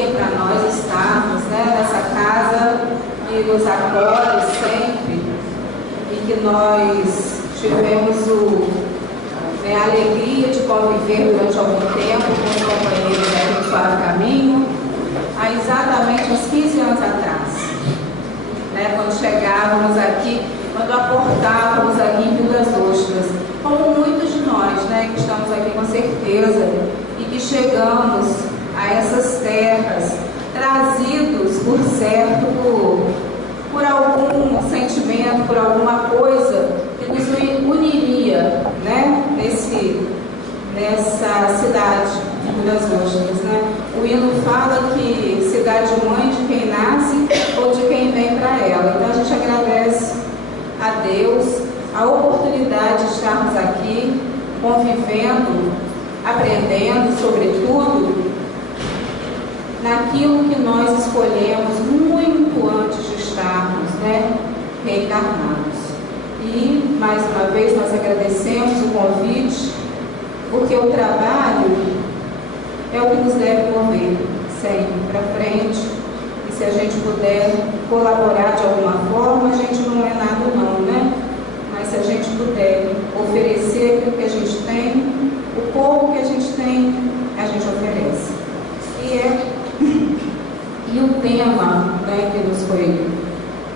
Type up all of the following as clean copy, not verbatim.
alegria para nós estarmos, né, nessa casa que nos acolhe sempre e que nós tivemos a alegria de conviver durante algum tempo com os companheiros aqui do Suave Caminho, há exatamente uns 15 anos atrás, né, quando chegávamos aqui, quando aportávamos aqui em Rio das Ostras, como muitos de nós, né, que estamos aqui com certeza, e que chegamos a essas terras, trazidos, por certo, por algum sentimento, por alguma coisa que nos uniria, né, nessa cidade de Rio das Ostras, né? O hino fala que cidade mãe de quem nasce ou de quem vem para ela. Então a gente agradece a Deus a oportunidade de estarmos aqui, convivendo, aprendendo, sobretudo, naquilo que nós escolhemos muito antes de estarmos, né, reencarnados. E, mais uma vez, nós agradecemos o convite, porque o trabalho é o que nos deve mover sempre para frente. E se a gente puder colaborar de alguma forma, a gente não é nada não, né? Mas se a gente puder oferecer aquilo que a gente tem, o pouco que a gente tem, a gente oferece. E o tema, né, que nos foi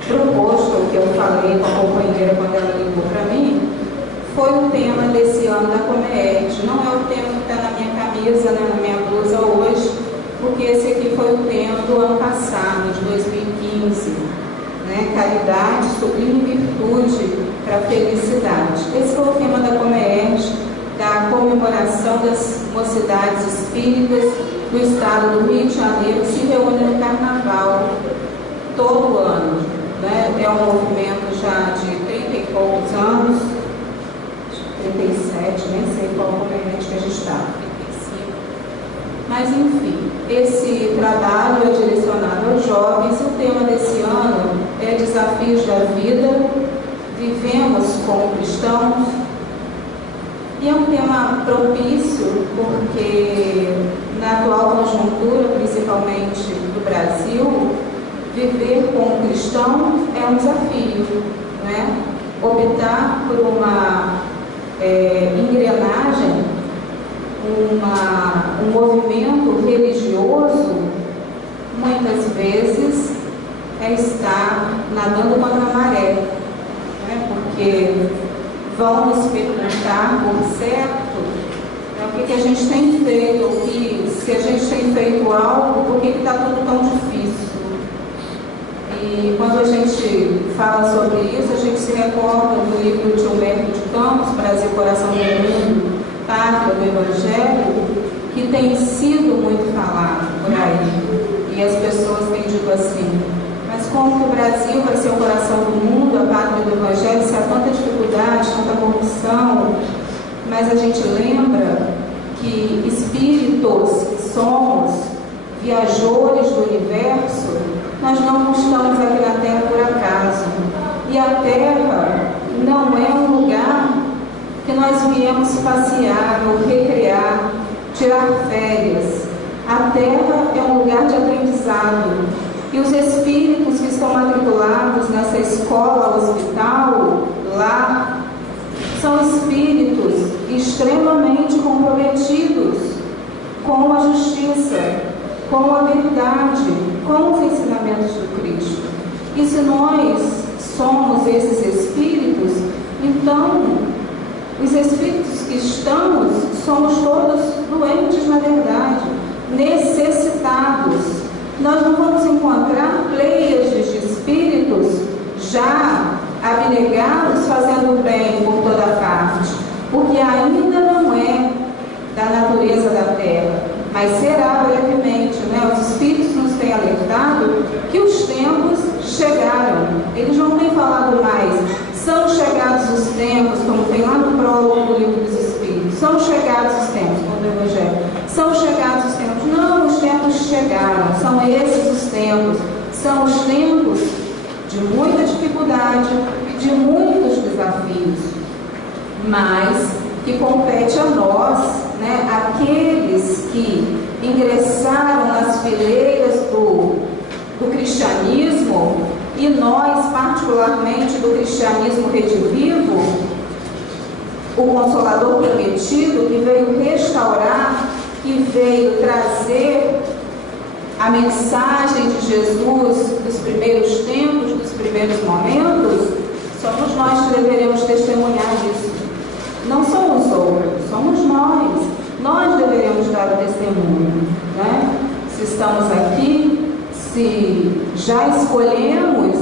proposto, que eu falei com a companheira quando ela ligou para mim, foi o tema desse ano da Comeed. Não é o tema que está na minha camisa, né, na minha blusa hoje, porque esse aqui foi o tema do ano passado, de 2015, né? Caridade, sublime virtude para a felicidade. Esse foi o tema da Comeed, da comemoração das mocidades espíritas do estado do Rio de Janeiro, que se reúnem no Carnaval todo ano, né? É um movimento já de 30 e poucos anos, 37, nem sei qual Comeed que a gente está, 35. Mas enfim, esse trabalho é direcionado aos jovens. O tema desse ano é Desafios da Vida, Vivemos como Cristãos. E é um tema propício porque, na atual conjuntura, principalmente do Brasil, viver como cristão é um desafio, né? Optar por uma engrenagem, um movimento religioso, muitas vezes é estar nadando contra a maré, né? Porque vão nos perguntar, por certo, o que a gente tem feito, e se a gente tem feito algo, por que está tudo tão difícil? E quando a gente fala sobre isso, a gente se recorda do livro de Humberto de Campos, Brasil, Coração do Mundo, Pátria do Evangelho, que tem sido muito falado por aí. E as pessoas têm dito assim: mas como que o Brasil vai ser o coração do mundo, a pátria do Evangelho, se há tanta dificuldade, tanta corrupção? Mas a gente lembra que espíritos que somos, viajores do universo, nós não estamos aqui na Terra por acaso. E a Terra não é um lugar que nós viemos passear ou recrear, tirar férias. A Terra é um lugar de aprendizado. E os espíritos que estão matriculados nessa escola, hospital, lá, são espíritos extremamente comprometidos com a justiça, com a verdade, com os ensinamentos do Cristo. E se nós somos esses espíritos, então os espíritos que estamos, somos todos doentes na verdade, necessitados. Nós não vamos encontrar pleiades de espíritos já abnegados, fazendo bem por toda parte, porque ainda não é da natureza da Terra, mas será brevemente, né? Os espíritos nos têm alertado que os tempos chegaram. Eles não têm falado mais, são chegados os tempos, como tem lá no prólogo do livro dos Espíritos, são chegados os tempos, como do Evangelho, são chegados os tempos. Não, os tempos chegaram, são esses os tempos, são os tempos de muita dificuldade, de muitos desafios, mas que compete a nós, né, aqueles que ingressaram nas fileiras do cristianismo, e nós, particularmente do cristianismo redivivo, o Consolador prometido, que veio restaurar, que veio trazer a mensagem de Jesus dos primeiros tempos, dos primeiros momentos, somos nós que deveremos testemunhar disso. Não são os outros, somos nós. Nós deveremos dar o testemunho, né? Se estamos aqui, se já escolhemos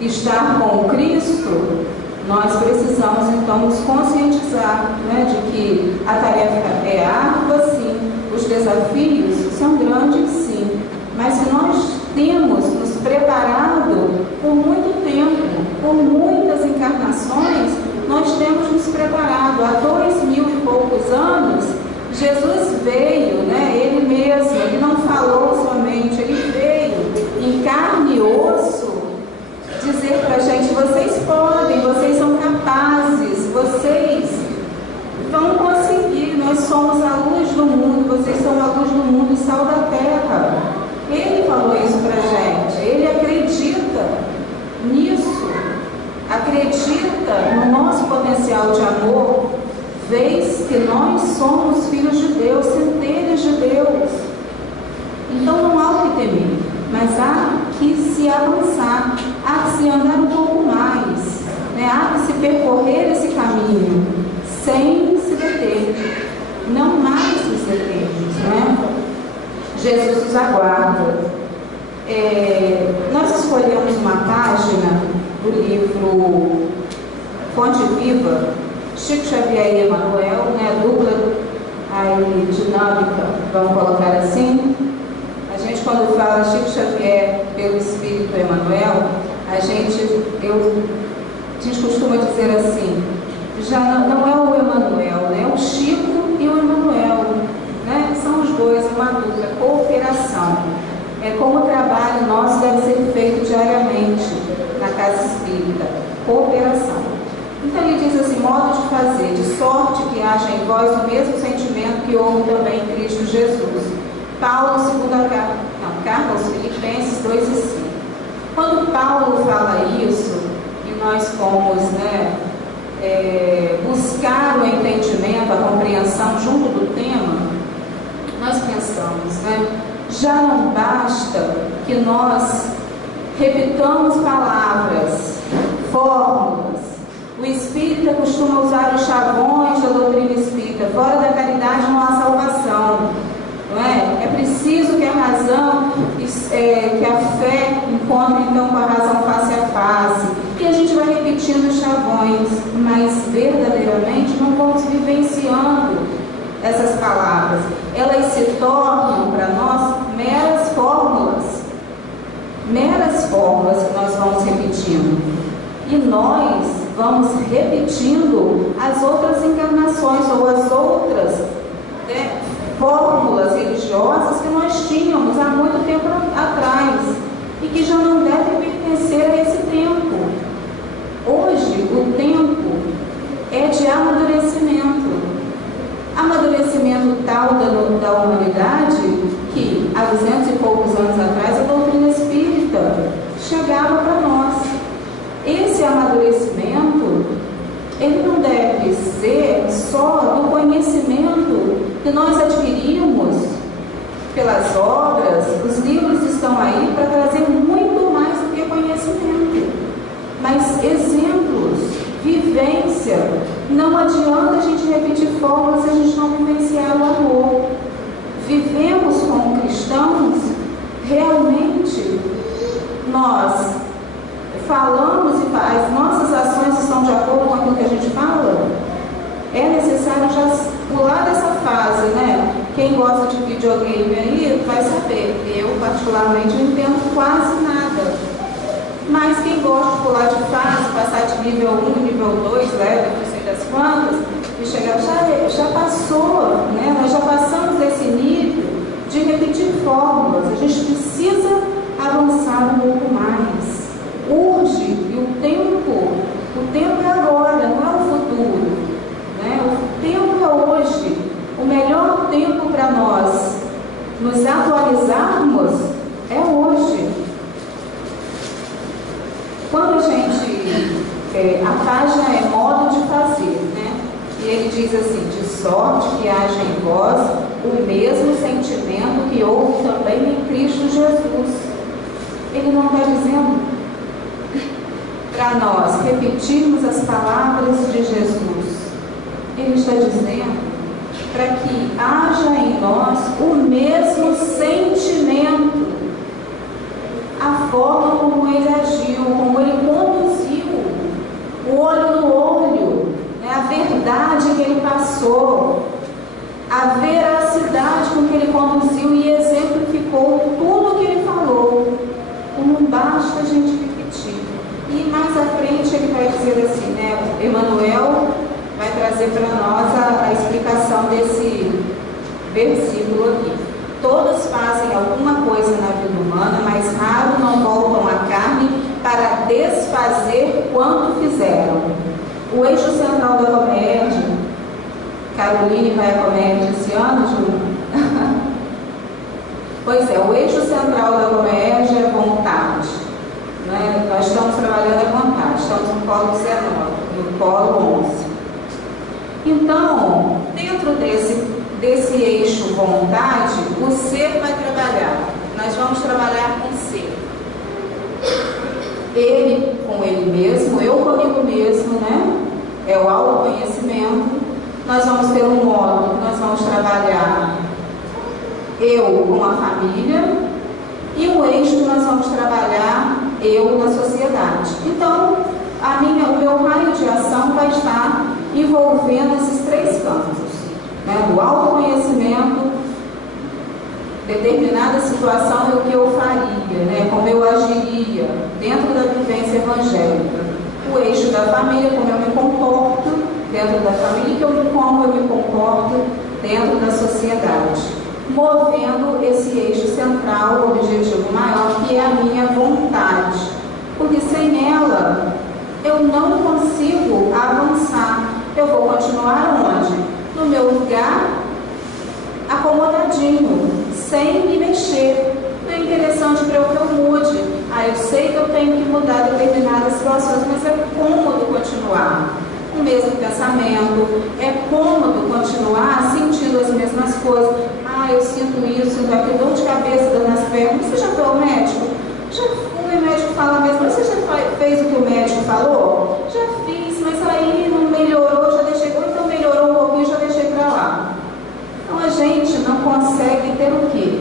estar com Cristo, nós precisamos então nos conscientizar, né, de que a tarefa é árdua, sim, os desafios são grandes, sim, mas se nós temos nos preparado por muito tempo, por muitas encarnações, nós temos nos preparado. Há 2000 e poucos anos, Jesus veio, né, Ele mesmo, Ele não falou somente, Ele veio em carne e osso dizer para a gente: vocês podem, vocês são capazes, vocês vão conseguir, nós somos a luz do mundo, vocês são a luz do mundo e sal da terra. Ele falou isso para a gente, Ele acredita nisso, acredita no nosso potencial de amor, vez que nós somos filhos de Deus, centelhas de Deus. Então não há o que temer, mas há que se avançar, há que se andar um pouco mais, né? Há que se percorrer esse caminho sem se deter, não mais nos determos, né? Jesus nos aguarda. Nós escolhemos uma página do livro Fonte Viva, Chico Xavier e Emmanuel, né? Dupla aí, dinâmica, vamos colocar assim. A gente, quando fala Chico Xavier pelo Espírito Emmanuel, a gente costuma dizer assim, já não é o Emmanuel, né? É o Chico e o Emmanuel, né? São os dois, uma dupla, cooperação. É como o trabalho nosso deve ser feito diariamente na casa espírita, cooperação. Então ele diz assim: modo de fazer, de sorte que haja em vós o mesmo sentimento que houve também em Cristo Jesus. Paulo, carta aos Filipenses 2 e 5. Quando Paulo fala isso, e nós fomos, né, buscar o entendimento, a compreensão junto do tema, nós pensamos, né, já não basta que nós repitamos palavras, fórmulas. O espírita costuma usar os chavões da doutrina espírita: fora da caridade não há salvação. Não é? É preciso que a razão, que a fé encontre então com a razão face a face. E a gente vai repetindo os chavões, mas verdadeiramente não vamos vivenciando essas palavras. Elas se tornam para nós meras fórmulas que nós vamos repetindo. E nós vamos repetindo as outras encarnações ou as outras fórmulas religiosas que nós tínhamos há muito tempo atrás e que já não devem pertencer a esse tempo. Hoje o tempo é de amadurecimento tal da humanidade que há 200 e poucos anos atrás a doutrina espírita chegava para nós. Esse amadurecimento, ele não deve ser só do conhecimento que nós adquirimos pelas obras. Os livros estão aí para trazer muito mais do que conhecimento, mas exemplos, vivência. Não adianta a gente repetir fórmulas se a gente não vivenciar o amor. Vivemos como cristãos, realmente nós falamos e as nossas ações estão de acordo com aquilo que a gente fala? É necessário já pular dessa fase, né? Quem gosta de videogame aí vai saber. Eu, particularmente, não entendo quase nada. Mas quem gosta de pular de fase, passar de nível 1, nível 2, leve, não sei das quantas, e chegar, já passou, né? Nós já passamos desse nível de repetir fórmulas. A gente precisa avançar um pouco mais. Urge, e o tempo é agora, não é o futuro, né? O tempo é hoje, o melhor tempo para nós nos atualizarmos é hoje. Quando a gente, a página é modo de fazer, né? E ele diz assim, de sorte que haja em vós o mesmo sentimento que houve também em Cristo Jesus. Ele não está dizendo para nós repetirmos as palavras de Jesus. Ele está dizendo para que haja em nós o mesmo sentimento, a forma como ele agiu, como ele conduziu, o olho no olho, né, a verdade que ele passou, a veracidade com que ele conduziu e exemplificou tudo o que ele falou. Não basta a gente repetir. E mais à frente ele vai dizer assim, né, Emmanuel vai trazer para nós a explicação desse versículo aqui. Todos fazem alguma coisa na vida humana, mas raro não voltam à carne para desfazer quanto fizeram. O eixo central da Comerge, Caroline vai à Comerge esse ano, Ju? Pois é, o eixo central da Comerge é vontade. Né? Nós estamos trabalhando a vontade, estamos no polo 19, no polo 11. Então, dentro desse eixo vontade, o ser vai trabalhar. Nós vamos trabalhar com o ser. Ele com ele mesmo, eu comigo mesmo, né? É o autoconhecimento. Nós vamos ter um modo que nós vamos trabalhar eu com a família e um eixo que nós vamos trabalhar eu na sociedade. Então, o meu raio de ação vai estar envolvendo esses três campos, né? Do autoconhecimento, determinada situação e o que eu faria, né? Como eu agiria dentro da vivência evangélica. O eixo da família, como eu me comporto dentro da família e como eu me comporto dentro da sociedade. Movendo esse eixo central, o objetivo maior, que é a minha vontade. Porque sem ela, eu não consigo avançar. Eu vou continuar onde? No meu lugar, acomodadinho, sem me mexer. Não é interessante para eu que eu mude. Eu sei que eu tenho que mudar determinadas situações, mas é cômodo continuar. O mesmo pensamento, é cômodo continuar sentindo as mesmas coisas. Eu sinto isso, aqui dor de cabeça, dor nas pernas. Você já foi ao médico? Já fui, o médico fala mesmo. Você já fez o que o médico falou? Já fiz, mas aí não melhorou, já deixei, ou então melhorou um pouquinho, já deixei para lá. Então a gente não consegue ter o quê?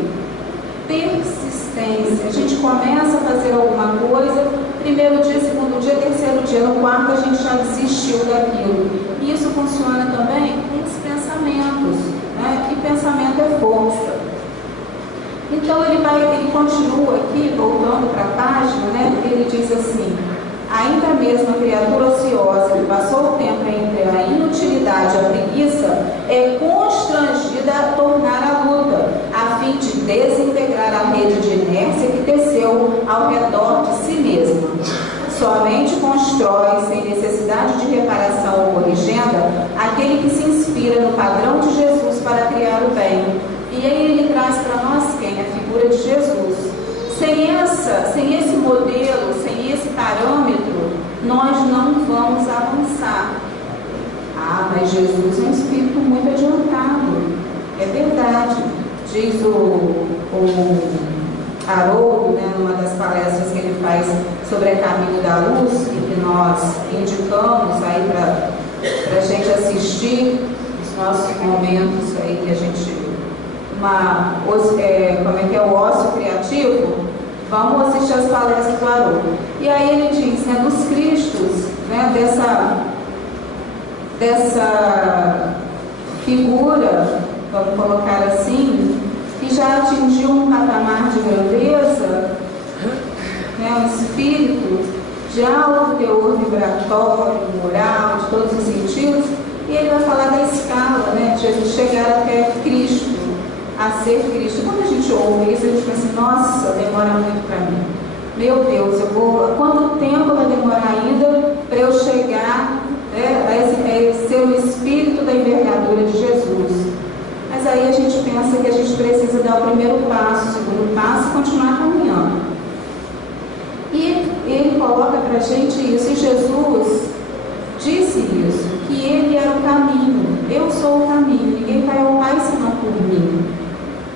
Persistência. A gente começa a fazer alguma coisa, primeiro dia, segundo dia, terceiro dia, no quarto a gente já desistiu daquilo. E isso funciona também com os pensamentos, né? E pensamento é força. Então ele continua aqui, voltando para a página, né? Ele diz assim: ainda mesmo a criatura ociosa que passou o tempo entre a inutilidade e a preguiça é constrangida a tornar a luta, a fim de desintegrar a rede de inércia que teceu ao redor de si mesma. Somente constrói, sem necessidade de reparação ou corrigenda, aquele que se inspira no padrão de Jesus para criar o bem. E aí ele traz para nós quem? A figura de Jesus. Sem esse modelo, sem esse parâmetro, nós não vamos avançar. Mas Jesus é um espírito muito adiantado. É verdade. Diz o Haroldo, né, numa das palestras que ele faz sobre a Caminho da Luz, e que nós indicamos aí para a gente assistir os nossos momentos aí que a gente... como é que é o ócio criativo? Vamos assistir as palestras do Haroldo. E aí ele diz, né, dos Cristos, né, dessa figura, vamos colocar assim, que já atingiu um patamar de grandeza, né, um espírito de alto teor vibratório, moral, de todos os sentidos, e ele vai falar da escala, né, de Jesus chegar até Cristo, a ser Cristo. Quando a gente ouve isso, a gente pensa assim, nossa, demora muito para mim. Meu Deus, quanto tempo vai demorar ainda para eu chegar a ser o espírito da envergadura de Jesus? mas aí a gente pensa que a gente precisa dar o primeiro passo, o segundo passo e continuar caminhando. E ele coloca para a gente isso, e Jesus disse isso, que ele era o caminho, eu sou o caminho, ninguém vai ao Pai senão por mim.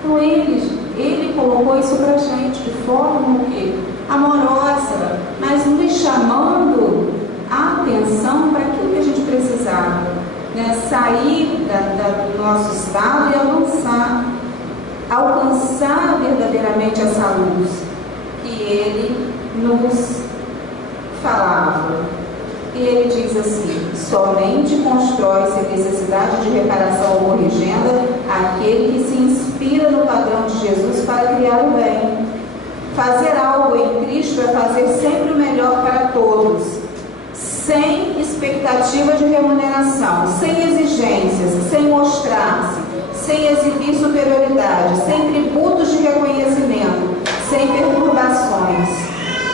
Então ele colocou isso para a gente de forma o quê? Amorosa, mas nos chamando a atenção para aquilo que a gente precisava, né? Sair do nosso estado e avançar, alcançar verdadeiramente essa luz que ele nos falava. E ele diz assim: somente constrói sem necessidade de reparação ou corrigenda aquele que se inspira no padrão de Jesus para criar o bem. Fazer algo em Cristo é fazer sempre o melhor para todos, sem expectativa de remuneração, sem exigências, sem mostrar-se, sem exibir superioridade, sem tributos de reconhecimento, sem perturbações.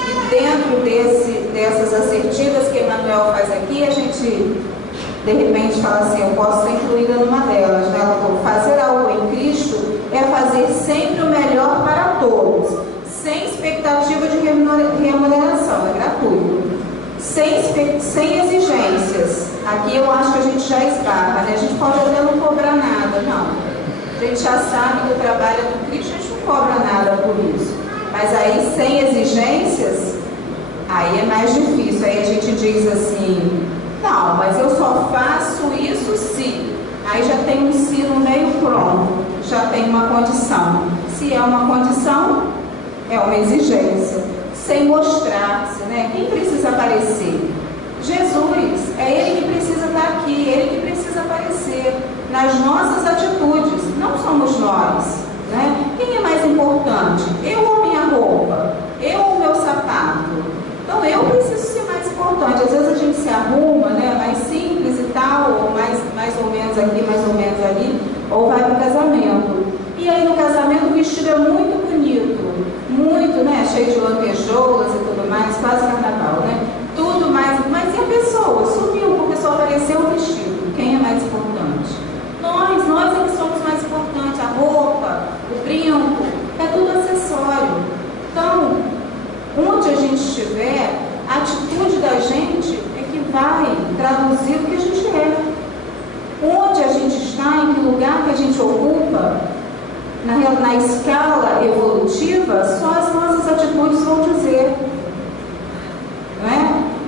E dentro dessas assertivas que Emmanuel faz aqui, a gente de repente fala assim: eu posso ser incluída numa delas, né? Ela falou: fazer algo em Cristo é fazer sempre o melhor para todos, sem expectativa de remuneração, é gratuito, sem exigências. Aqui eu acho que a gente já esbarra, né? A gente pode até não cobrar nada, não. A gente já sabe que o trabalho é do Cristo, a gente não cobra nada por isso. Mas aí, sem exigências, aí é mais difícil. Aí a gente diz assim: não, mas eu só faço isso se. Aí já tem um si no meio pronto, já tem uma condição. Se é uma condição, é uma exigência. Sem mostrar-se, né? Quem precisa aparecer? Jesus. É Ele que precisa estar aqui, Ele que precisa aparecer nas nossas atitudes. Não somos nós, né? Quem é mais importante? Eu ou minha roupa? Eu ou meu sapato? Então eu preciso ser mais importante. Às vezes a gente se arruma, né? Mais simples e tal, ou mais ou menos aqui, mais ou menos ali, ou vai para o casamento. E aí no casamento o vestido é muito bonito, muito, né? Cheio de lantejoulas e tudo mais, quase carnaval, né? Tudo mais, mas e a pessoa? Sumiu porque só apareceu o vestido. Quem é mais importante? Nós é que somos mais importantes. A roupa, o brinco, é tudo acessório. Então, onde a gente estiver, a atitude da gente é que vai traduzir o que a gente é. Onde a gente está, em que lugar que a gente ocupa, na escala evolutiva, só as nossas atitudes vão dizer.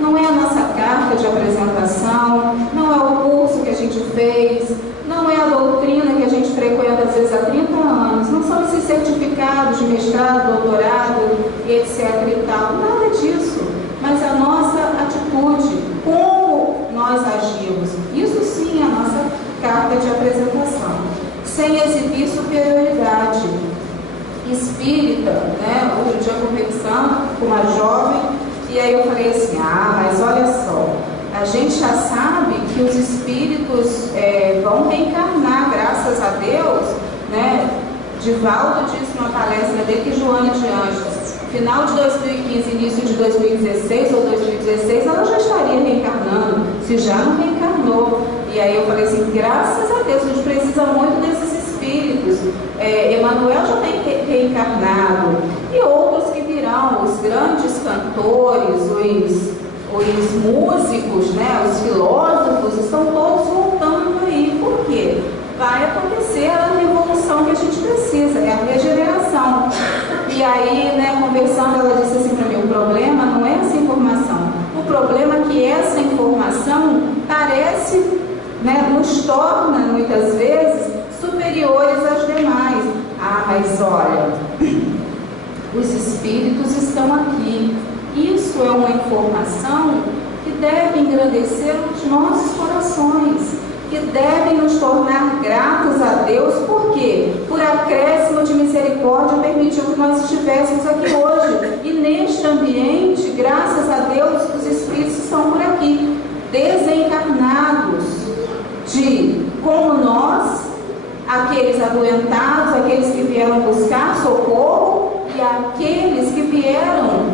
Não é a nossa carta de apresentação, não é o curso que a gente fez, não é a doutrina que a gente frequenta às vezes há 30 anos, não são esses certificados de mestrado, doutorado, etc e tal, nada disso, mas a nossa atitude, como nós agimos, isso sim é a nossa carta de apresentação, sem exibir superioridade. Espírita, né? Outro dia conversando com uma jovem, e aí eu falei assim: mas olha só, a gente já sabe que os espíritos vão reencarnar, graças a Deus, né? Divaldo disse numa palestra dele que Joana de Anjos, final de 2015, início de 2016 ou 2016, ela já estaria reencarnando, se já não reencarnou. E aí eu falei assim: graças a Deus, a gente precisa muito desses espíritos. Emmanuel já tem reencarnado, e outros que virão, os grandes cantores, os músicos, né, os filósofos, estão todos voltando aí. Por quê? Vai acontecer a revolução que a gente precisa, é a regeneração. E aí, né, conversando, ela disse assim para mim: o problema não é essa informação, o problema é que essa informação parece, né, nos torna muitas vezes superiores às demais. Mas olha, os espíritos estão aqui. Isso é uma informação que deve engrandecer os nossos corações, que devem nos tornar gratos a Deus. Por quê? Por acréscimo de misericórdia permitiu que nós estivéssemos aqui hoje. E neste ambiente, graças a Deus, os espíritos estão por aqui, desencarnados, como nós, aqueles adoentados, aqueles que vieram buscar socorro e aqueles que vieram,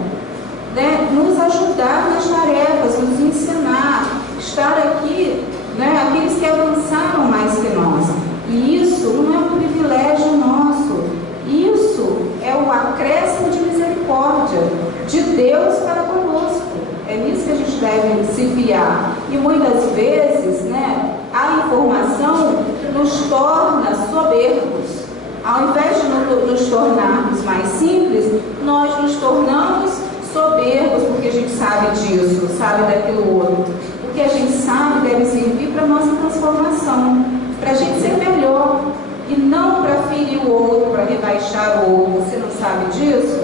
né, nos ajudar nas tarefas, nos ensinar, estar aqui, né, aqueles que avançaram mais que nós. E isso não é um privilégio nosso, isso é o acréscimo de misericórdia de Deus para conosco. É nisso que a gente deve se fiar. E muitas vezes, né, a informação nos torna soberbos. Ao invés de nos tornarmos mais simples, nós nos tornamos soberbos, porque a gente sabe disso, sabe daquilo outro. O que a gente sabe deve servir para a nossa transformação, para a gente ser melhor, e não para ferir o outro, para rebaixar o outro. Você não sabe disso?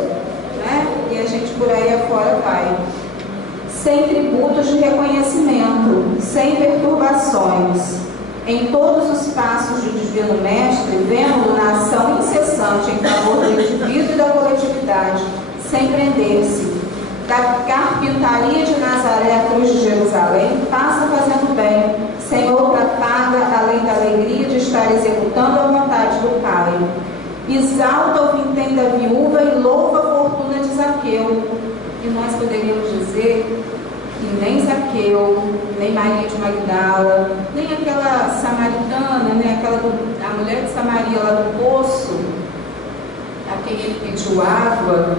Né? E a gente por aí afora vai. Sem tributos de reconhecimento, sem perturbações. Em todos os passos do Divino Mestre, vendo na ação incessante em favor do indivíduo e da coletividade, sem prender-se. Da carpintaria de Nazaré à cruz de Jerusalém, passa fazendo bem, sem outra paga além da alegria de estar executando a vontade do Pai. Exalta o vintém da viúva e louva a fortuna de Zaqueu. E nós poderíamos dizer que nem Zaqueu, nem Maria de Magdala, nem aquela samaritana, né, a mulher de Samaria lá do poço, a quem ele pediu água,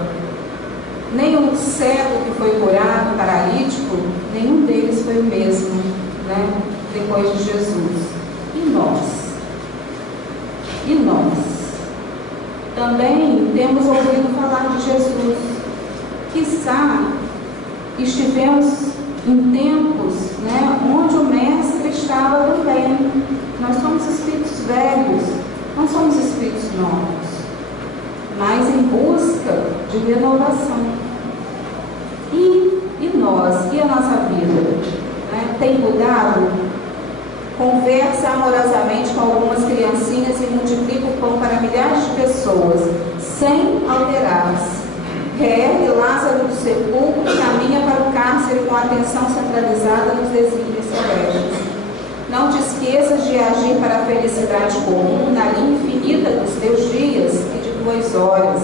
nem o cego que foi curado, paralítico, nenhum deles foi o mesmo, né, depois de Jesus. E nós? E nós? Também temos ouvido falar de Jesus. Quiçá estivemos em tempos, né, onde o Mestre estava também. Nós somos espíritos velhos, não somos espíritos novos, mas em busca de renovação. E nós? E a nossa vida? Né? Tem mudado? Conversa amorosamente com algumas criancinhas e multiplica o pão para milhares de pessoas, sem alterar-se. Reergue Lázaro do sepulcro e caminha para o cárcere com a atenção centralizada nos desígnios celestes. Não te esqueças de agir para a felicidade comum na linha infinita dos teus dias e de tuas horas.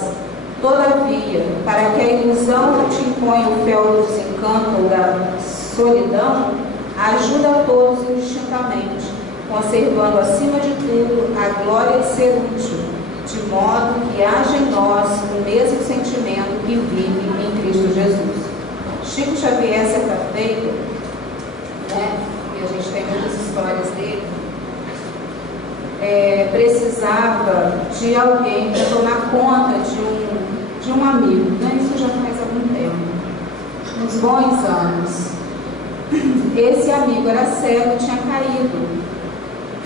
Todavia, para que a ilusão não te imponha o fel do desencanto ou da solidão, ajuda a todos indistintamente, conservando acima de tudo a glória de ser útil, de modo que haja em nós o mesmo sentimento que vive em Cristo Jesus. Chico Xavier, certa feita, né, e a gente tem muitas histórias dele, precisava de alguém para tomar conta de um amigo, né? Isso já faz algum tempo, uns bons anos. Esse amigo era cego, tinha caído,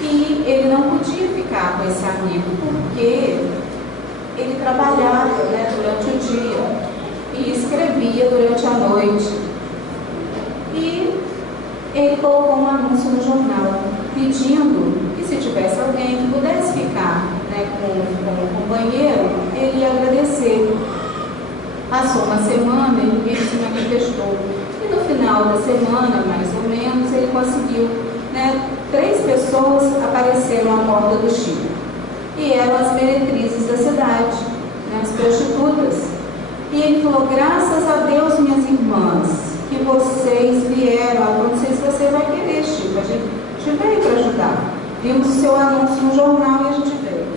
e ele não podia ficar com esse amigo porque ele trabalhava, né, durante o dia e escrevia durante a noite. E ele colocou um anúncio no jornal pedindo que, se tivesse alguém que pudesse ficar, né, com o companheiro, ele ia agradecer. Passou uma semana e ninguém se manifestou. E no final da semana, mais ou menos, ele conseguiu, né, 3 pessoas apareceram à porta do Chico. E eram as meretrizes da cidade, né, as prostitutas. E ele falou: graças a Deus, minhas irmãs, que vocês vieram. Eu não sei se você vai querer, Chico. A gente veio para ajudar. Vimos o seu anúncio no jornal e a gente veio.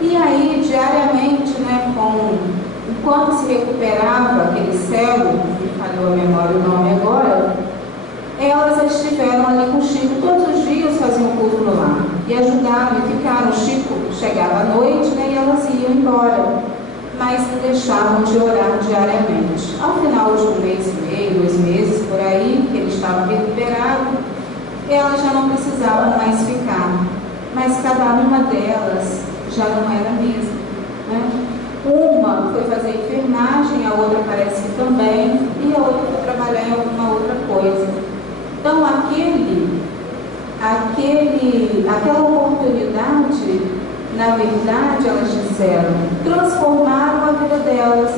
E aí, diariamente, né, enquanto se recuperava aquele cego, me falhou a memória o nome agora, elas estiveram ali com o Chico todos os dias, faziam um culto no lar e ajudaram e ficaram. O Chico chegava à noite, né, e elas iam embora, mas não deixavam de orar diariamente. Ao final de 1 mês e meio, 2 meses por aí, que ele estava recuperado, elas já não precisavam mais ficar, mas cada uma delas já não era a mesma, né? Uma foi fazer enfermagem, a outra parece que também, e a outra foi trabalhar em alguma outra coisa. Então, aquela oportunidade, na verdade, elas disseram, transformaram a vida delas.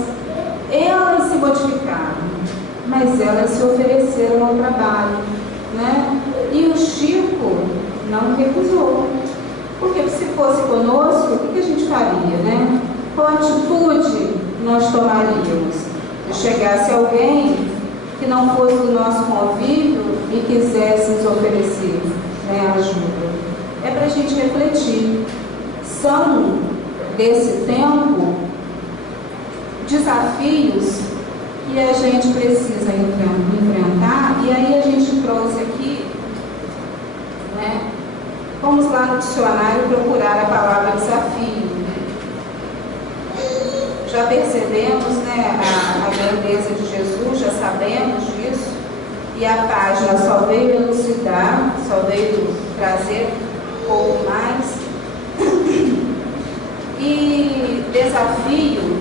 Elas se modificaram, mas elas se ofereceram ao trabalho, né? E o Chico não recusou, porque se fosse conosco, o que a gente faria, né? Qual atitude nós tomaríamos? Se chegasse alguém que não fosse do nosso convívio e quisesse nos oferecer, né, ajuda. é para a gente refletir. São, desse tempo, desafios que a gente precisa enfrentar, e aí a gente trouxe aqui, né? Vamos lá no dicionário procurar a palavra desafio. Já percebemos, né, a grandeza de Jesus, já sabemos disso, e a página só veio elucidar, só veio trazer um pouco mais. E desafio,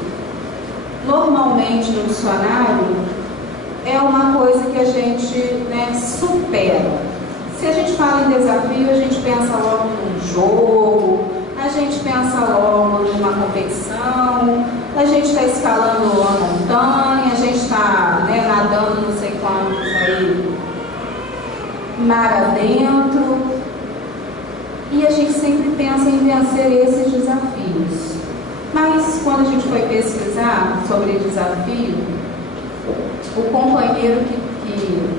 normalmente no dicionário, é uma coisa que a gente, né, supera. Se a gente fala em desafio, a gente pensa logo num jogo, a gente pensa logo numa competição, a gente está escalando uma montanha, a gente está, né, nadando não sei quantos aí, mar adentro, e a gente sempre pensa em vencer esses desafios. Mas quando a gente foi pesquisar sobre desafio, o companheiro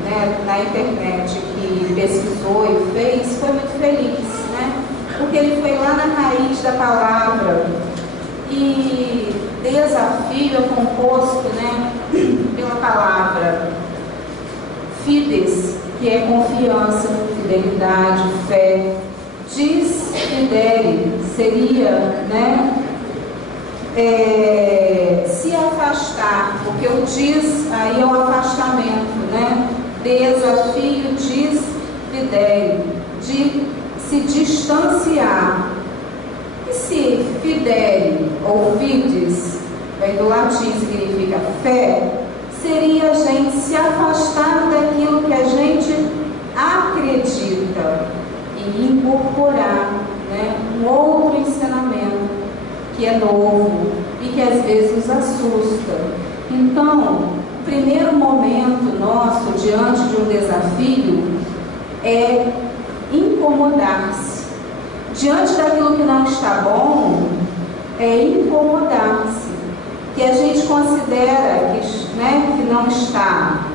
né, na internet que pesquisou e fez foi muito feliz, né? Porque ele foi lá na raiz da palavra. E desafio é composto, né, pela palavra fides, que é confiança, fidelidade, fé. Disfidere seria, né, se afastar, porque o dis aí é o afastamento, né? Desafio, disfidere, de se distanciar. E se fidere ou fides, vem do latim, significa fé, seria a gente se afastar daquilo que a gente acredita e incorporar, né, um outro ensinamento que é novo e que às vezes nos assusta. Então, o primeiro momento nosso diante de um desafio é incomodar-se. Diante daquilo que não está bom, é incomodar-se, que a gente considera que, né, que não está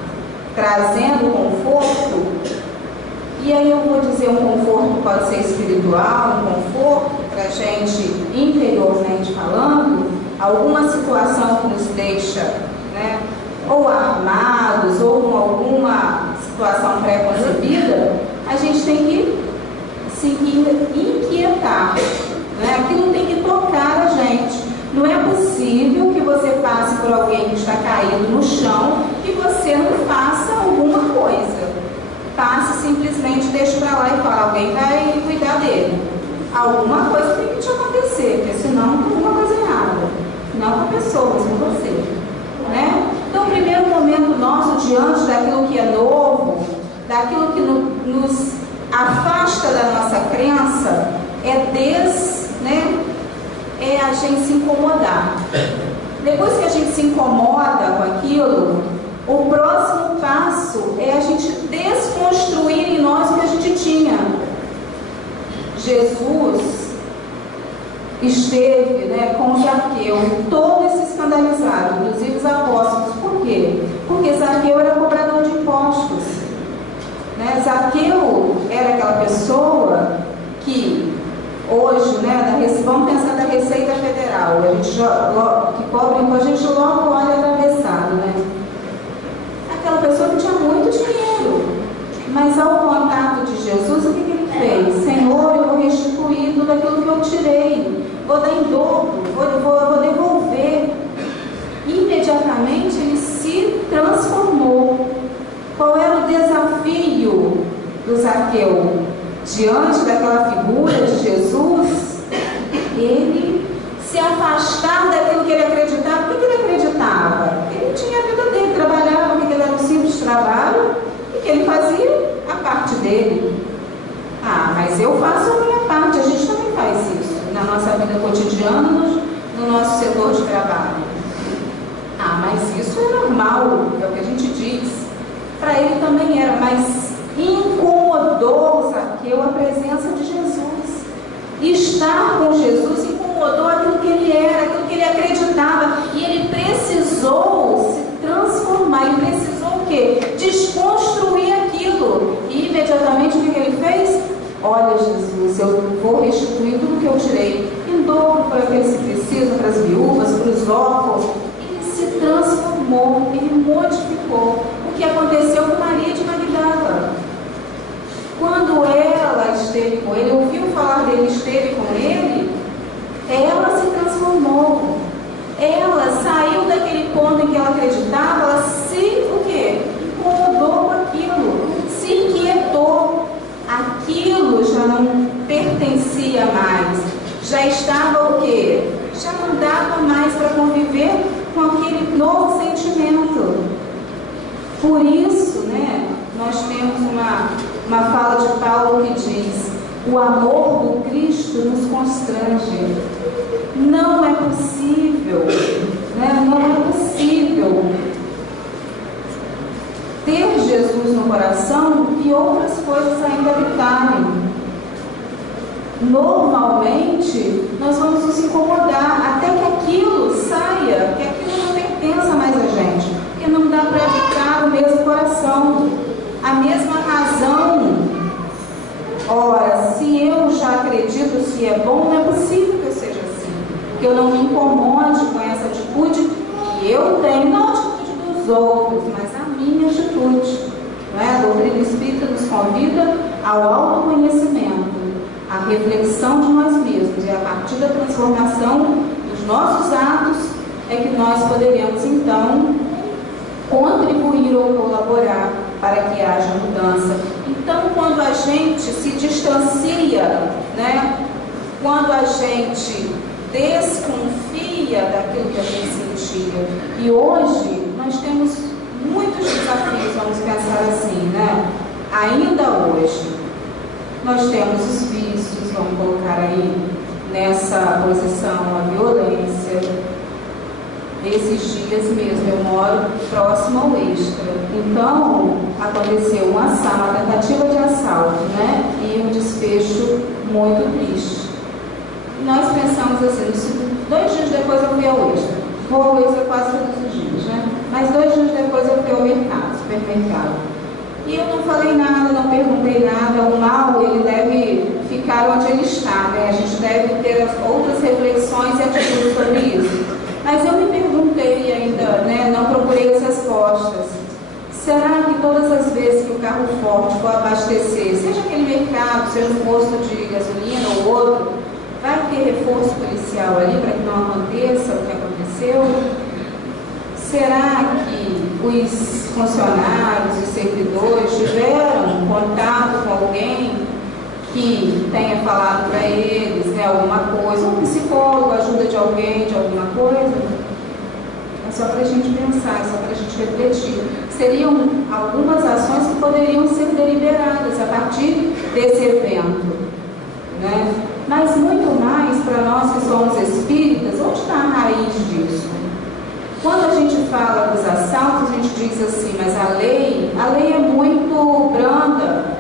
trazendo conforto. E aí eu vou dizer, um conforto pode ser espiritual, um conforto para a gente interiormente falando, alguma situação que nos deixa, né, ou armados, ou com alguma situação pré-concebida, a gente tem que se inquietar, né? Aquilo tem que tocar a gente. Não é possível que você passe por alguém que está caído no chão e você não faça alguma coisa. Passe simplesmente, deixe para lá e fala, alguém vai cuidar dele. Alguma coisa tem que te acontecer, porque senão tem alguma coisa errada. Não com a pessoa, mas com você, né? Então, o primeiro momento nosso diante daquilo que é novo, daquilo que nos afasta da nossa crença, é a gente se incomodar. Depois que a gente se incomoda com aquilo, o próximo passo é a gente desconstruir em nós o que a gente tinha. Jesus esteve, né, com Zaqueu, todos se escandalizaram, inclusive os apóstolos. Por quê? Porque Zaqueu era cobrador de impostos, né? Zaqueu era aquela pessoa que hoje, né, vamos pensar da Receita Federal, a gente que cobra imposto, a gente logo olha atravessado, né? Aquela pessoa que tinha muito dinheiro, mas ao contato de Jesus, o que ele fez? Senhor, eu vou restituir tudo aquilo que eu tirei, vou dar em dobro, vou devolver. Imediatamente ele se transformou. Qual era o desafio do Zaqueu? Diante daquela figura de Jesus, ele se afastar daquilo que ele acreditava. O que ele acreditava? Ele tinha a vida dele, trabalhava, porque ele era um simples trabalho, e que ele fazia a parte dele. Ah, mas eu faço a minha parte, a gente também faz isso na nossa vida cotidiana, no nosso setor de trabalho. Ah, mas isso é normal, é o que a gente diz. Para ele também era, mas incomodou Zaqueu a presença de Jesus. Estar com Jesus incomodou aquilo que ele era, aquilo que ele acreditava, e ele precisou se transformar, ele precisou o quê? Desconstruir aquilo. E imediatamente o que ele fez? Olha, Jesus, eu transformou, Ele modificou. O que aconteceu com Maria de Magdala? Quando ela esteve com Ele, ouviu falar dele, esteve com Ele, ela se transformou. Ela saiu daquele ponto em que ela acreditava, ela se, o quê? Incomodou com aquilo, se inquietou. Aquilo já não pertencia mais, já estava o quê? Já não dava mais para conviver com aquele novo sentimento. Por isso, né, nós temos uma fala de Paulo que diz: o amor do Cristo nos constrange. Não é possível, né, não é possível ter Jesus no coração e outras coisas ainda habitarem. Normalmente, nós vamos nos incomodar até que aquilo saia, que aquilo não pertença mais a gente, porque não dá para habitar o mesmo coração, a mesma razão. Ora, se eu já acredito se é bom, não é possível que eu seja assim, que eu não me incomode com essa atitude que eu tenho, não a atitude dos outros, mas a minha atitude. Não é? A doutrina espírita nos convida ao autoconhecimento, à reflexão de nós mesmos, e a partir da transformação dos nossos atos é que nós poderemos então contribuir ou colaborar para que haja mudança. Então, quando a gente se distancia, né? Quando a gente desconfia daquilo que a gente sentia, e hoje nós temos muitos desafios, vamos pensar assim, né? Ainda hoje nós temos os vícios, vamos colocar aí nessa posição a violência. Esses dias mesmo eu moro próximo ao Extra, então aconteceu uma tentativa de assalto, né? E um desfecho muito triste. E nós pensamos assim, 2 dias depois eu fui ao Extra, vou ao Extra quase todos os dias, né? Mas 2 dias depois eu fui ao mercado, supermercado. E eu não falei nada, não perguntei nada. O mal, ele deve ficar onde ele está, né? A gente deve ter outras reflexões e atitudes sobre isso. Mas eu me perguntei ainda, né? Não procurei as respostas. Será que todas as vezes que o carro forte for abastecer, seja aquele mercado, seja um posto de gasolina ou outro, vai ter reforço policial ali para que não aconteça o que aconteceu? Será que os funcionários, os servidores tiveram contato com alguém que tenha falado para eles, né, alguma coisa, um psicólogo, ajuda de alguém, de alguma coisa? É só para a gente pensar, é só para a gente refletir. Seriam algumas ações que poderiam ser deliberadas a partir desse evento, né? Mas muito mais para nós que somos espíritas, onde está a raiz disso? Quando a gente fala dos assaltos, a gente diz assim, mas a lei é muito branda.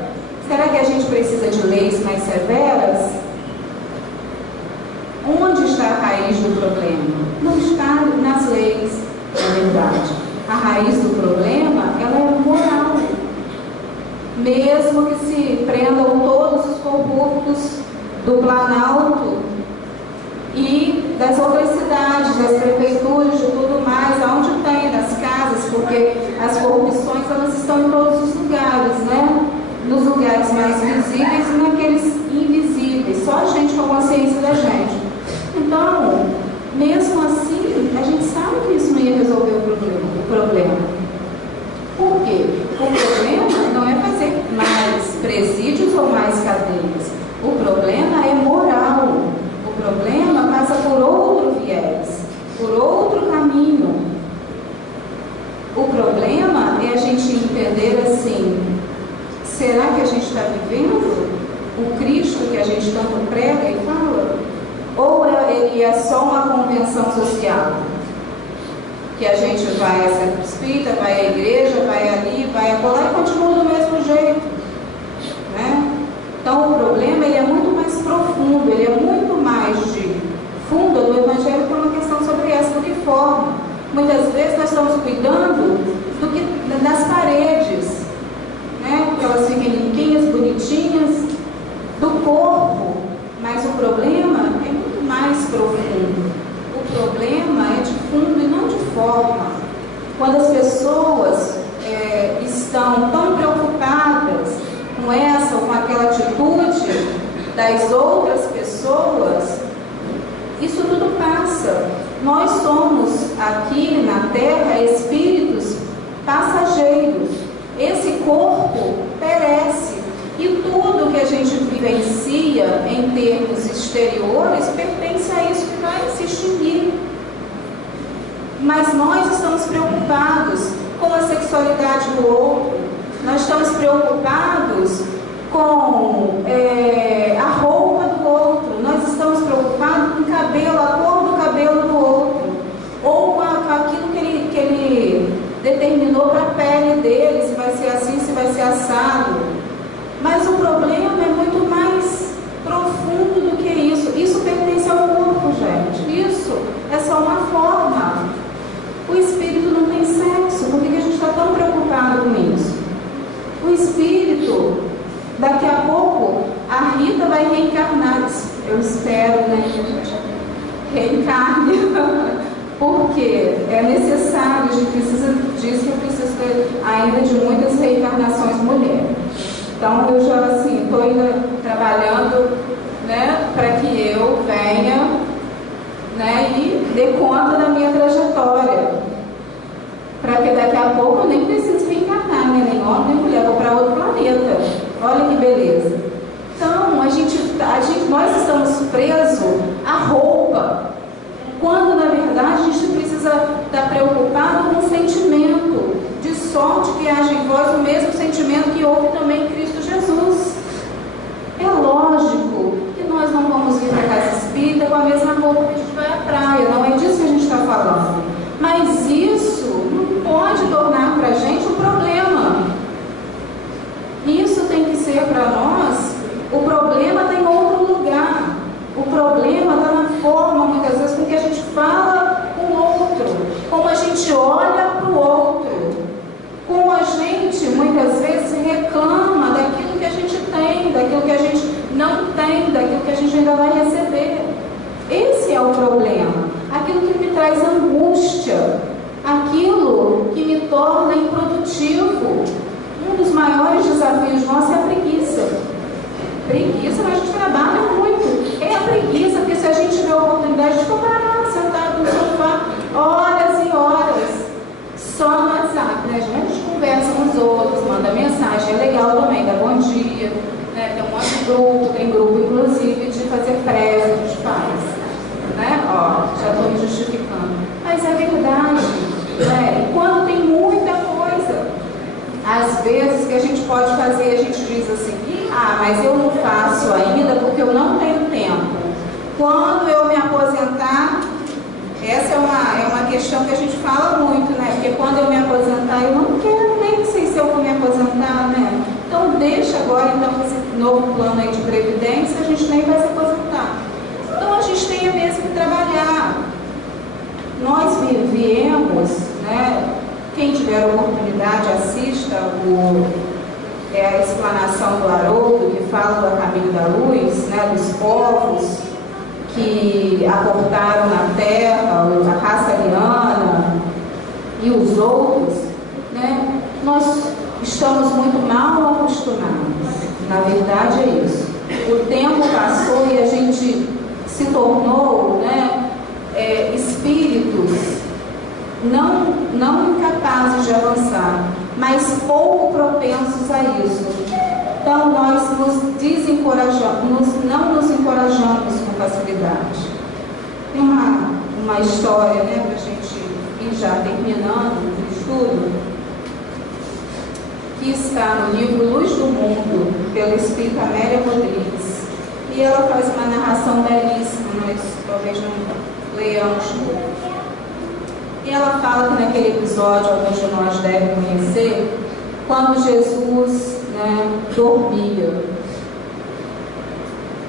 Será que a gente precisa de leis mais severas? Onde está a raiz do problema? Não está nas leis, na verdade. A raiz do problema, ela é moral. Mesmo que se prendam todos os corruptos do Planalto e das outras cidades, das prefeituras, de tudo mais, aonde tem, das casas, porque as corrupções, elas estão em todos os lugares, né? Nos lugares mais visíveis e naqueles invisíveis, só a gente com a consciência da gente. Então, mesmo assim, a gente sabe que isso não ia resolver o problema. Por quê? O problema não é fazer mais presídios ou mais cadeias. O problema é moral. O problema passa por outro viés, por outro caminho. O problema é a gente entender assim, será que a gente está vivendo o Cristo que a gente tanto prega e fala? Ou ele é só uma convenção social? Que a gente vai a centro espírita, vai à igreja, vai ali, vai acolá e continua do mesmo jeito, né? Então o problema, ele é muito mais profundo, ele é muito mais de fundo do Evangelho, que é uma questão sobre essa, do que forma. Muitas vezes nós estamos cuidando das paredes, né? Porque elas fiquem limpinhas, bonitinhas, do corpo, mas o problema é mais profundo. O problema é de fundo e não de forma. quando as pessoas estão tão preocupadas com essa ou com aquela atitude das outras pessoas, isso tudo passa. Nós somos aqui na Terra espíritos passageiros. Esse corpo perece e tudo que a gente vivencia em termos exteriores pertence a isso que vai se extinguir. Mas nós estamos preocupados com a sexualidade do outro, nós estamos preocupados com a roupa do outro, nós estamos preocupados com o cabelo, a cor do cabelo do outro, ou com aquilo que ele determinou para a pele dele, se vai ser assim, se vai ser assado. Mas o problema é muito mais profundo do que isso. Isso pertence ao corpo, gente. Isso é só uma forma. O espírito não tem sexo. Por que a gente está tão preocupado com isso? O espírito, daqui a pouco, a Rita vai reencarnar. Eu espero, né? Reencarne. Porque é necessário, a gente precisa disso, que eu preciso ainda de muitas reencarnações mulheres. Então eu já assim, estou ainda trabalhando, né, para que eu venha, né, e dê conta da minha trajetória. Para que daqui a pouco eu nem precise reencarnar, né, nem homem, nem mulher, vou para outro planeta. Olha que beleza. Então nós estamos presos à roupa, quando na verdade a gente precisa estar preocupado com o sentimento, de sorte que haja em vós o mesmo sentimento que houve também em Cristo Jesus. É lógico que nós não vamos vir para a casa espírita com a mesma roupa que a gente vai à praia, não é disso que a gente está falando. Mas isso não pode tornar para a gente um problema. Isso tem que ser para nós, o problema está em outro lugar. O problema está na forma, muitas vezes, com que a gente fala com o outro, como a gente olha para o outro, como a gente, muitas vezes, reclama daquilo que a gente tem, daquilo que a gente não tem, daquilo que a gente ainda vai receber. Esse é o problema. Aquilo que me traz angústia, aquilo que me torna improdutivo. Um dos maiores desafios nossos é a preguiça. Preguiça, mas a gente trabalha muito. É a preguiça, porque se a gente tiver a oportunidade de ficar parado, sentado no sofá, horas e horas, só no WhatsApp, né? A gente conversa com os outros, manda mensagem, é legal também, dá bom dia, né? Tem um monte de grupo, tem grupo inclusive de fazer prece, a gente faz, né? Ó, já estou me justificando. Mas é verdade, né? E quando tem muita coisa, às vezes que a gente pode fazer, a gente diz assim, mas eu não faço ainda porque eu não tenho tempo. Quando eu me aposentar, essa é uma questão que a gente fala muito, né? Porque quando eu me aposentar, eu não quero, nem sei se eu vou me aposentar, né? Então deixa agora, então, esse novo plano aí de previdência, a gente nem vai se aposentar. Então a gente tem mesmo que trabalhar. Nós viemos, né? Quem tiver a oportunidade, assista a explanação do Haroldo, que fala do caminho da luz, né, dos povos que aportaram na terra, a raça ariana e os outros, né, nós estamos muito mal acostumados. Na verdade é isso. O tempo passou e a gente se tornou, né, espíritos não incapazes de avançar, mas pouco propensos a isso. Então nós nos desencorajamos, não nos encorajamos com facilidade. Tem uma história, né, para a gente ir já terminando o estudo, que está no livro Luz do Mundo, pelo Espírito Amélia Rodrigues. E ela faz uma narração belíssima, nós talvez não leiamos muito. E ela fala que naquele episódio, alguns de nós devem conhecer, quando Jesus, né, dormia.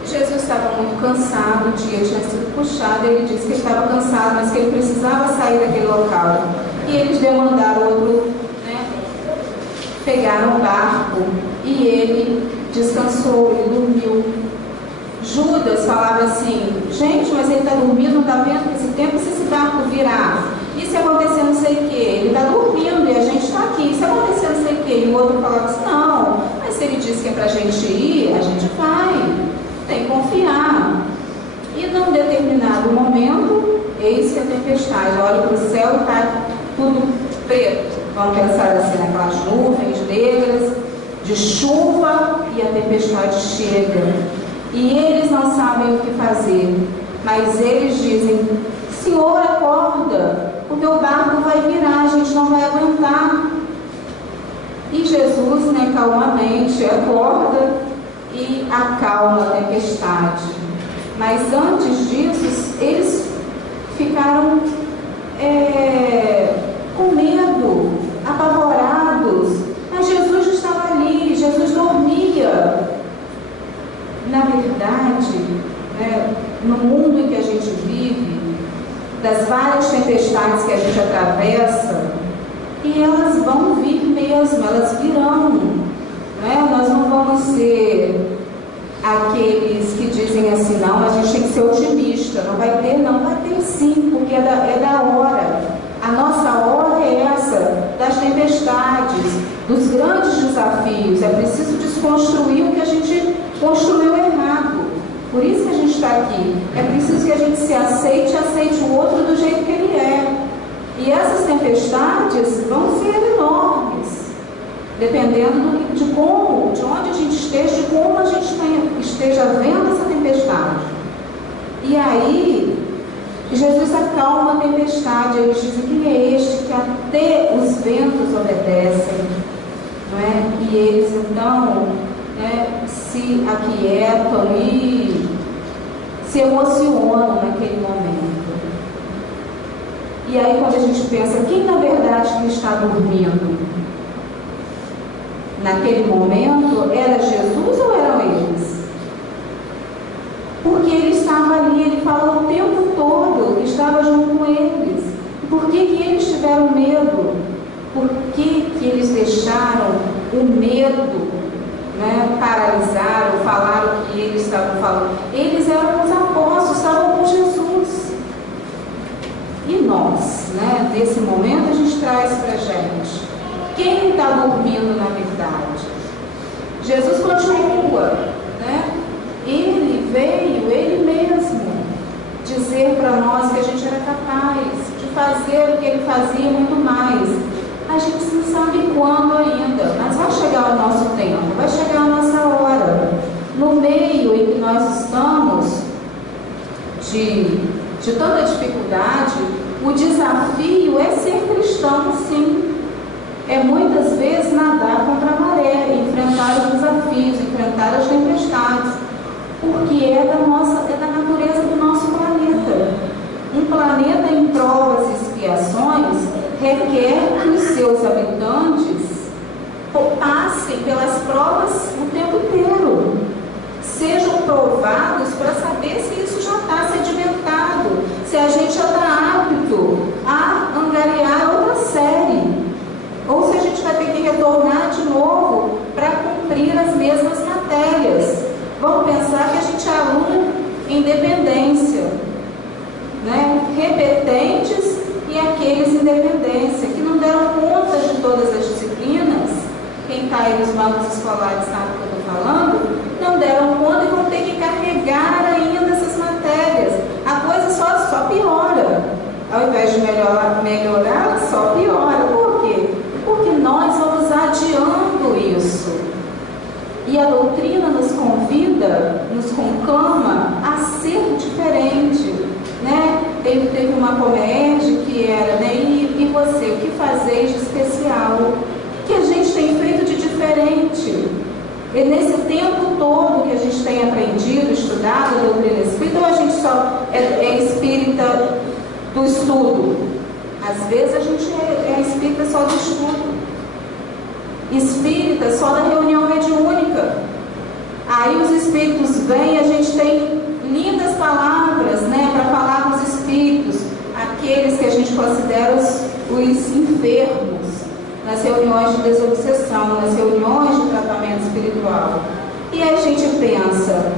Jesus estava muito cansado, o dia tinha sido puxado, ele disse que estava cansado, mas que ele precisava sair daquele local. E eles demandaram outro, né, pegaram o barco e ele descansou, ele dormiu. Judas falava assim, gente, mas ele está dormindo, não está vendo que esse tempo, se esse barco virar, e se acontecer não sei o que, ele está dormindo. quê? E o outro falava assim, não, mas se ele disse que é para a gente ir, a gente vai, tem que confiar. E num determinado momento, eis que a tempestade, olha para o céu e está tudo preto. Vamos pensar assim, naquelas nuvens negras, de chuva, e a tempestade chega. E eles não sabem o que fazer, mas eles dizem, Senhor, acorda, porque o barco vai virar, a gente não vai aguentar. E Jesus, calmamente, acorda e acalma a tempestade. Mas antes disso, eles ficaram com medo, apavorados. Mas Jesus estava ali, Jesus dormia. Na verdade, no mundo em que a gente vive, das várias tempestades que a gente atravessa, e elas vão vir mesmo, elas virão. Nós não vamos ser aqueles que dizem assim, não, a gente tem que ser otimista, não vai ter sim, porque é da hora. A nossa hora é essa, das tempestades, dos grandes desafios. É preciso desconstruir o que a gente construiu errado. Por isso que a gente está aqui. É preciso que a gente se aceite o outro do jeito que ele é. E essas tempestades vão ser enormes, dependendo de onde a gente esteja, de como a gente esteja vendo essa tempestade. E aí, Jesus acalma a tempestade. Eles dizem que é este que até os ventos obedecem, E eles então se aquietam e se emocionam naquele momento. E aí, quando a gente pensa, quem na verdade está dormindo? Naquele momento, era Jesus ou eram eles? Porque ele estava ali, ele falou o tempo todo que estava junto com eles. E por que eles tiveram medo? Por que eles deixaram o medo paralisar ou falar o que eles estavam falando? Eles eram os apóstolos, estavam com Jesus. E nós, nesse momento, a gente traz para a gente, quem está dormindo na verdade? Jesus continua, Ele veio, Ele mesmo, dizer para nós que a gente era capaz de fazer o que Ele fazia e muito mais. A gente não sabe quando ainda, mas vai chegar o nosso tempo, vai chegar a nossa hora. No meio em que nós estamos de tanta dificuldade, o desafio é ser cristão, sim. É muitas vezes nadar contra a maré, enfrentar os desafios, enfrentar as tempestades, porque é da natureza do nosso planeta. Um planeta em provas e expiações requer que os seus habitantes passem pelas provas o tempo inteiro, sejam provados para saber se isso já está sedimentado, se a gente já está apto a angariar outra série, ou se a gente vai ter que retornar de novo para cumprir as mesmas matérias. Vamos pensar que a gente é aluno em dependência, repetentes e aqueles em dependência, que não deram conta de todas as disciplinas. Quem está aí nos bancos escolares sabe o que eu estou falando, não deram conta e vão ter que carregar ainda essas matérias. A coisa só piora. Ao invés de melhorar, só piora. Por quê? Porque nós vamos adiando isso. E a doutrina nos convida, nos conclama a ser diferente. Teve uma comédia que era, e você, o que fazeis de especial? O que a gente tem feito de diferente? E nesse tempo todo que a gente tem aprendido, estudado a doutrina espírita, ou a gente só é espírita do estudo? Às vezes a gente é espírita só do estudo, espírita só da reunião mediúnica. Aí os espíritos vêm, a gente tem lindas palavras para falar com os espíritos, aqueles que a gente considera os enfermos, nas reuniões de desobsessão, nas reuniões de tratamento espiritual. E aí a gente pensa,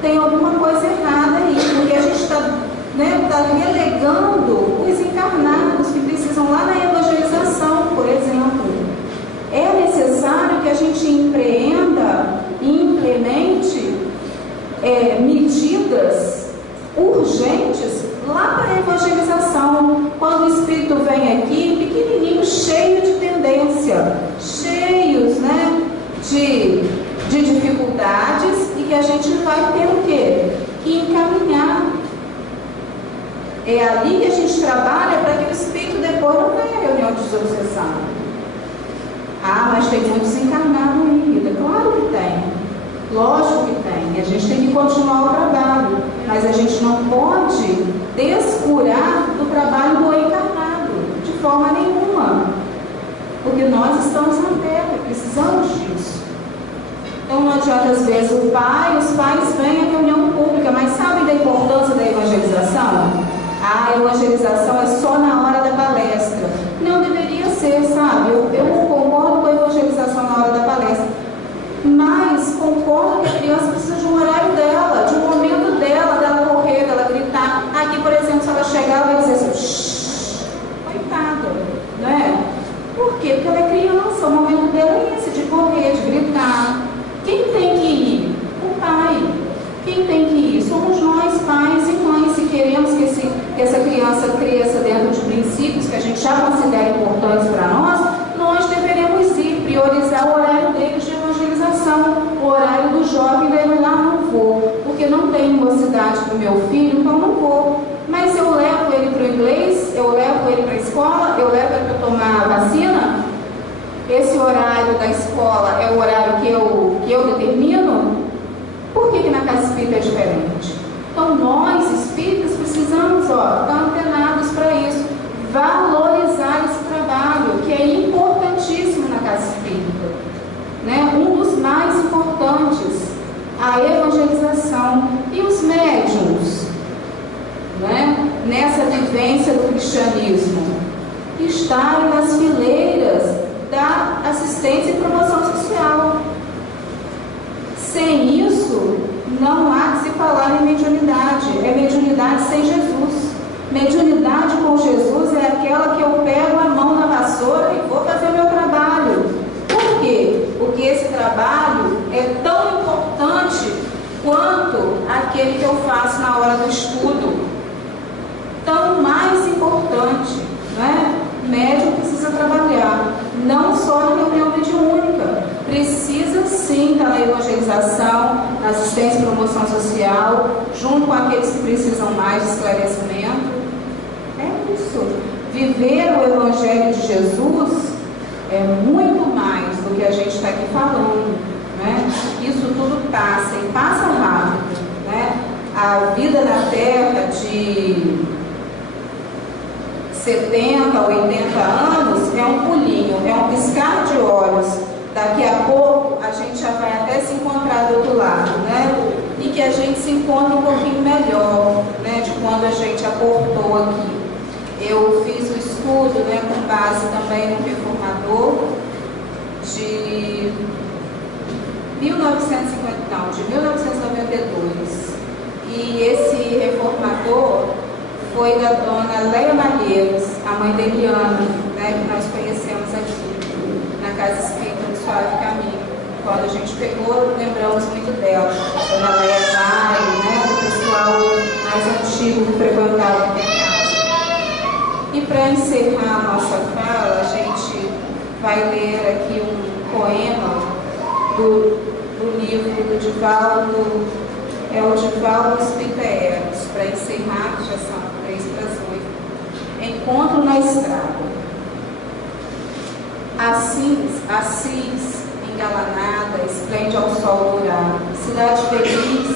tem alguma coisa errada aí, porque a gente está relegando os encarnados que precisam lá na evangelização, por exemplo. É empreenda e implemente medidas urgentes lá para a evangelização. Quando o Espírito vem aqui, pequenininho, cheio de tendência, cheios, né, de dificuldades, e que a gente vai ter o quê? Que encaminhar. É ali que a gente trabalha para que o Espírito depois não venha à reunião de desobsessão. Ah, mas tem muitos encarnados ainda. Claro que tem. Lógico que tem. E a gente tem que continuar o trabalho. Mas a gente não pode descurar do trabalho do encarnado, de forma nenhuma. Porque nós estamos na Terra, precisamos disso. Então não adianta, às vezes, os pais vêm à reunião pública, mas sabem da importância da evangelização? A evangelização é só na hora da palestra. Não deveria ser, sabe? Eu concordo com a evangelização na hora da palestra, mas concordo que a criança precisa de um horário dela, de um momento dela correr, dela gritar. Aqui, por exemplo, se ela chegar, ela vai dizer assim, shh, coitada, né? Por quê? Porque ela é criança, o momento dela é esse, de correr, de gritar. Quem tem que ir? O pai. Quem tem que ir? Somos nós, pais e mães. Se queremos que essa criança cresça dentro de princípios que a gente já considera importantes para nós deveremos ir, priorizar o horário deles de evangelização. O horário do jovem deve lá, não vou, porque não tem mocidade para o meu filho, então não vou. Mas eu levo ele para o inglês, eu levo ele para a escola, eu levo ele para tomar a vacina. Esse horário da escola é o horário que eu determino. Por que na casa espírita é diferente? Então nós, espíritas, precisamos estar antenados para isso. Valorizar esse trabalho, que é importantíssimo na casa espírita. Né? Um dos mais importantes, a evangelização. E os médiuns, né? Nessa vivência do cristianismo, estarem nas fileiras da assistência e promoção social. Sem isso, não há de se falar em mediunidade. É mediunidade sem Jesus. Mediunidade com Jesus é aquela que eu pego a mão na vassoura e vou fazer o meu trabalho. Por quê? Porque esse trabalho é tão importante quanto aquele que eu faço na hora do estudo. Tão mais importante, né? Médium precisa trabalhar, não só na reunião mediúnica. Precisa sim estar na evangelização, na assistência e promoção social, junto com aqueles que precisam mais de esclarecimento. É isso. Viver o Evangelho de Jesus é muito mais do que a gente está aqui falando, né? Isso tudo passa, e passa rápido, né? A vida na Terra de 70, 80 anos é um pulinho, é um piscar de olhos. Daqui a pouco a gente já vai até se encontrar do outro lado, né? E que a gente se encontre um pouquinho melhor, né? De quando a gente aportou aqui. Eu fiz o estudo, né, com base também no reformador de 1992. E esse reformador foi da dona Leia Malheiros, a mãe da Eliana, né, que nós conhecemos aqui na Casa Espírita do Suave Caminho. Quando a gente pegou, lembramos muito dela. Dona Leia Vale, né, do pessoal mais antigo que frequentava aqui em casa. E para encerrar a nossa fala, a gente vai ler aqui um poema do livro do Divaldo, o Divaldo Espírita Eros, para encerrar, que já são 7:03. Encontro na estrada. Assis, engalanada, esplende ao sol dourado, cidade feliz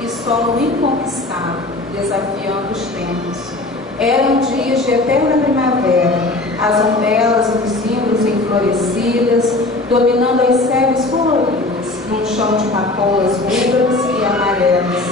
e solo inconquistado, desafiando os tempos. Eram dias de eterna primavera, as umbelas nos zimbros enflorescidas, dominando as sebes coloridas, num chão de papoulas rubras e amarelas,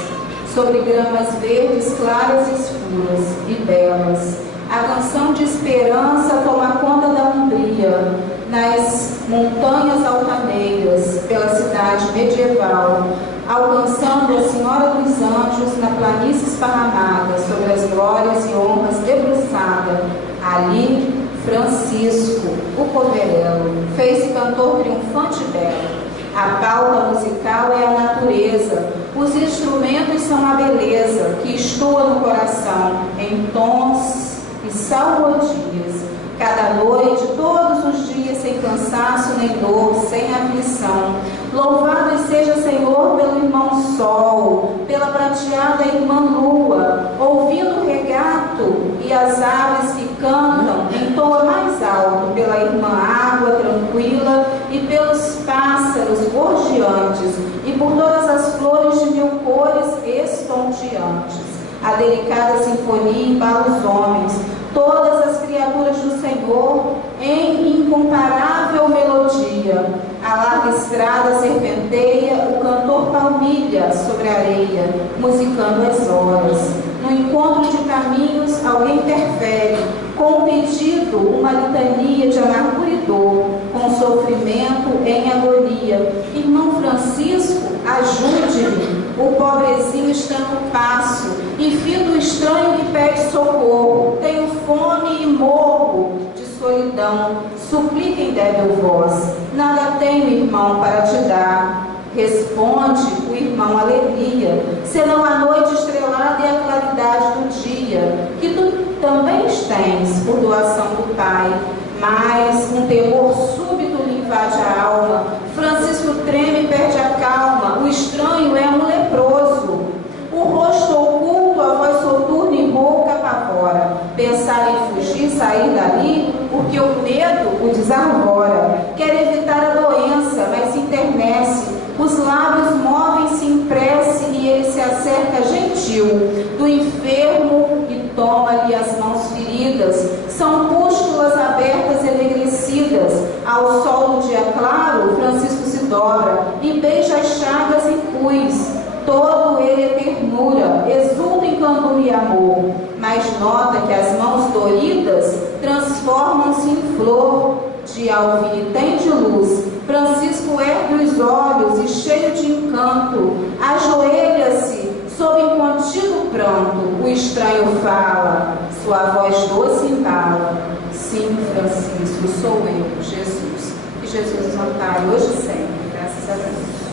sobre gramas verdes claras e escuras e belas. A canção de esperança toma conta da umbria, nas montanhas altaneiras, pela cidade medieval, alcançando a Senhora dos Anjos na planície esparramada, sobre as glórias e honras debruçada. Ali, Francisco, o poverelo, fez-se cantor triunfante dela. A pauta musical é a natureza. Os instrumentos são a beleza que estua no coração, em tons e salmodias. Cada noite, todos os dias, sem cansaço nem dor, sem aflição. Louvado seja, Senhor, pelo irmão Sol, pela prateada irmã Lua, ouvindo o regato e as aves que cantam em tom mais alto, pela irmã Água tranquila e pelos pássaros gorjeantes e por todas as flores de mil cores estonteantes. A delicada sinfonia embala os homens, todas as criaturas do Senhor, em incomparável melodia. A larga estrada serpenteia, o cantor palmilha sobre a areia, musicando as horas. No encontro de caminhos, alguém interfere, com um pedido, uma litania de amargura e dor, com sofrimento em agonia. Irmão Francisco, ajude-me, o pobrezinho está no passo, e findo o estranho que pede socorro. Tenho fome e morro de solidão, supliquem débil voz. Nada tenho, irmão, para te dar. Responde o irmão Alegria, senão a noite estrelada e a claridade do dia, que tu também tens por doação do Pai. Mas um temor súbito lhe invade a alma. Francisco treme e perde a calma. O estranho é um leproso. O rosto oculto, a voz soturna e rouca apavora. Pensar em fugir, sair dali, porque o medo o desarvora. Quer evitar a doença, mas se internece. Os lábios movem-se em prece e ele se acerca gentil do enfermo e toma-lhe as mãos feridas. São pústulas abertas e enegrecidas. Ao sol do dia claro, Francisco se dobra e beija as chagas em pus. Todo ele é ternura, exulta em candor e amor, mas nota que as mãos doridas transformam-se em flor de alvim de luz. Francisco ergue os olhos e, cheio de encanto, ajoelha-se sob incontido pranto. O estranho fala, sua voz doce embala. Sim, Francisco, sou eu, Jesus. Que Jesus nos ampare hoje e sempre. Graças a Deus.